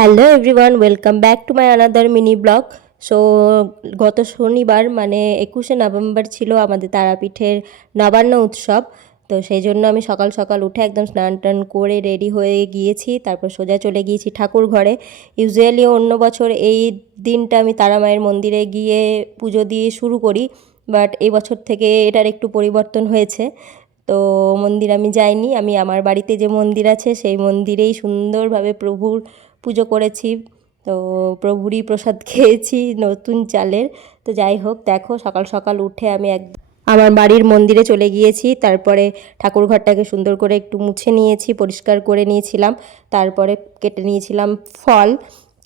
Hello everyone welcome back to my another mini blog so গত শনিবার মানে একুশে নভেম্বর ছিল আমাদের তারাপীঠের নবান্ন উৎসব। তো সেই জন্য আমি সকাল সকাল উঠে একদম স্নান টান করে রেডি হয়ে গিয়েছি। তারপর সোজা চলে গিয়েছি ঠাকুর ঘরে। ইউজুয়ালি অন্য বছর এই দিনটা আমি তারা মায়ের মন্দিরে গিয়ে পুজো দিয়ে শুরু করি। বাট এই বছর থেকে এটার একটু পরিবর্তন হয়েছে। তো মন্দির আমি যাইনি। আমি আমার বাড়িতে যে মন্দির আছে, সেই মন্দিরেই সুন্দরভাবে প্রভুর পুজো করেছি। তো প্রভুরই প্রসাদ খেয়েছি নতুন চালের। তো যাই হোক, দেখো সকাল সকাল উঠে আমি এক আমার বাড়ির মন্দিরে চলে গিয়েছি। তারপরে ঠাকুর ঘরটাকে সুন্দর করে একটু মুছে নিয়েছি, পরিষ্কার করে নিয়েছিলাম। তারপরে কেটে নিয়েছিলাম ফল।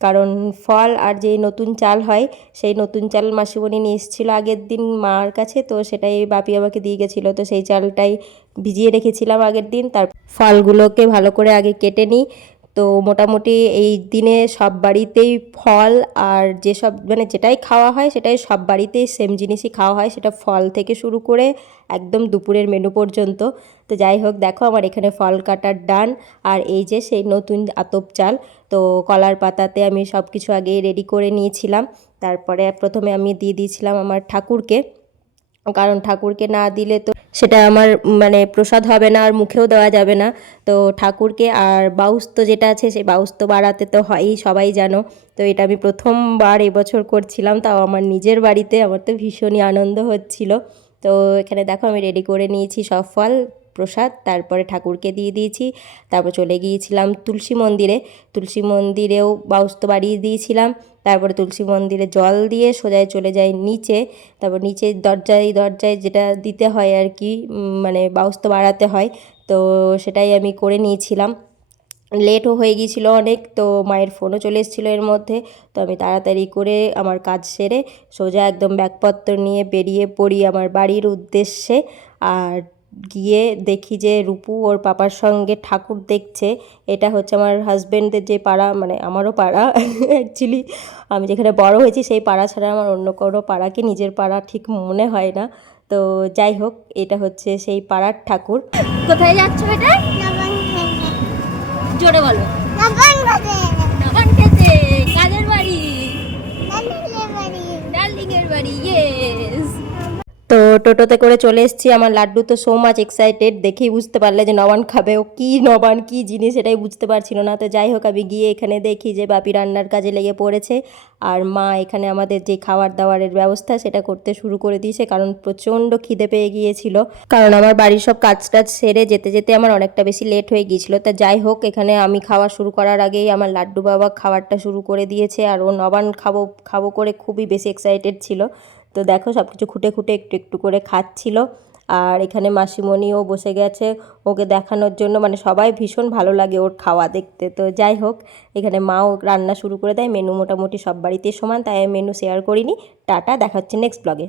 কারণ ফল আর যেই নতুন চাল হয়, সেই নতুন চাল মাসিমণি নিয়ে এসেছিল আগের দিন মার কাছে। তো সেটাই বাপি আমাকে দিয়ে গেছিল। তো সেই চালটাই ভিজিয়ে রেখেছিলাম আগের দিন। তার ফলগুলোকে ভালো করে আগে কেটে নিই। তো মোটামুটি এই দিনে সব বাড়িতেই ফল আর যেসব মানে যেটাই খাওয়া হয় সেটাই সব বাড়িতেই সেম জিনিসই খাওয়া হয়। সেটা ফল থেকে শুরু করে একদম দুপুরের মেনু পর্যন্ত। তো যাই হোক, দেখো আমার এখানে ফল কাটার ডান আর এই যে সেই নতুন আতপ চাল, তো কলার পাতাতে আমি সব কিছু আগেই রেডি করে নিয়েছিলাম। তারপরে প্রথমে আমি দিয়ে দিয়েছিলাম আমার ঠাকুরকে। কারণ ঠাকুরকে না দিলে তো সেটা আমার মানে প্রসাদ হবে না আর মুখেও দেওয়া যাবে না। তো ঠাকুরকে আর বাউস্ত যেটা আছে সেই বাউস্ত বাড়াতে তো হয়ই, সবাই জানো। তো এটা আমি প্রথমবার এবছর করছিলাম, তাও আমার নিজের বাড়িতে, আমার তো ভীষণই আনন্দ হচ্ছিল। তো এখানে দেখো আমি রেডি করে নিয়েছি সব ফল। প্রসাদ, তারপরে ঠাকুরকে দিয়ে দিয়েছি। তারপর চলে গিয়েছিলাম তুলসী মন্দিরে। তুলসী মন্দিরেও বাউস্ত বাড়িয়ে দিয়েছিলাম। তারপরে তুলসী মন্দিরে জল দিয়ে সোজায় চলে যাই নিচে। তারপর নিচে দরজায় দরজায় যেটা দিতে হয় আর কি মানে বাউস্ত বাড়াতে হয়, তো সেটাই আমি করে নিয়েছিলাম। লেটও হয়ে গিয়েছিল অনেক, তো মায়ের ফোনও চলে এসেছিল এর মধ্যে। তো আমি তাড়াতাড়ি করে আমার কাজ সেরে সোজা একদম ব্যাগপত্র নিয়ে বেরিয়ে পড়ি আমার বাড়ির উদ্দেশ্যে। আর গিয়ে দেখি যে রূপু ওর পাপার সঙ্গে ঠাকুর দেখছে। এটা হচ্ছে আমার হাজব্যান্ডের যে পাড়া মানে আমারও পাড়া অ্যাকচুয়ালি আমি যেখানে বড় হয়েছি সেই পাড়া ছাড়া আমার অন্য কোনো পাড়াকে নিজের পাড়া ঠিক মনে হয় না। তো যাই হোক এটা হচ্ছে সেই পাড়ার ঠাকুর। কোথায় যাচ্ছ এটা জোরে বলো নবান খেতে কাদের বাড়ি ডার্লিং এর বাড়ি ইয়েস তো টোটোতে করে চলে এসেছি। আমার লাড্ডু তো সো মাচ এক্সাইটেড দেখেই বুঝতে পারলে যে নবান খাবে ও কী নবান, কী জিনিস এটাই বুঝতে পারছিল না। তো যাই হোক, আমি গিয়ে এখানে দেখি যে বাপি রান্নার কাজে লেগে পড়েছে। আর মা এখানে আমাদের যে খাবার দাবারের ব্যবস্থা সেটা করতে শুরু করে দিয়েছে, কারণ প্রচণ্ড খিদে পেয়ে গিয়েছিল। কারণ আমার বাড়ির সব কাজ টাজ সেরে যেতে যেতে আমার অনেকটা বেশি লেট হয়ে গিয়েছিল। তা যাই হোক, এখানে আমি খাওয়া শুরু করার আগেই আমার লাড্ডু বাবা খাবারটা শুরু করে দিয়েছে। আর ও নবান খাব খাব করে খুবই বেশি এক্সাইটেড ছিল। তো দেখো সব কিছু খুঁটে খুঁটে একটু একটু করে খাচ্ছিল। আর এখানে মাসিমণিও বসে গেছে ওকে দেখানোর জন্য। মানে সবাই ভীষণ ভালো লাগে ওর খাওয়া দেখতে। তো যাই হোক, এখানে মাও রান্না শুরু করে দেয়। মেনু মোটামুটি সব বাড়িতে সমান, তাই আমি মেনু শেয়ার করিনি। টাটা, দেখা হচ্ছে নেক্সট ব্লগে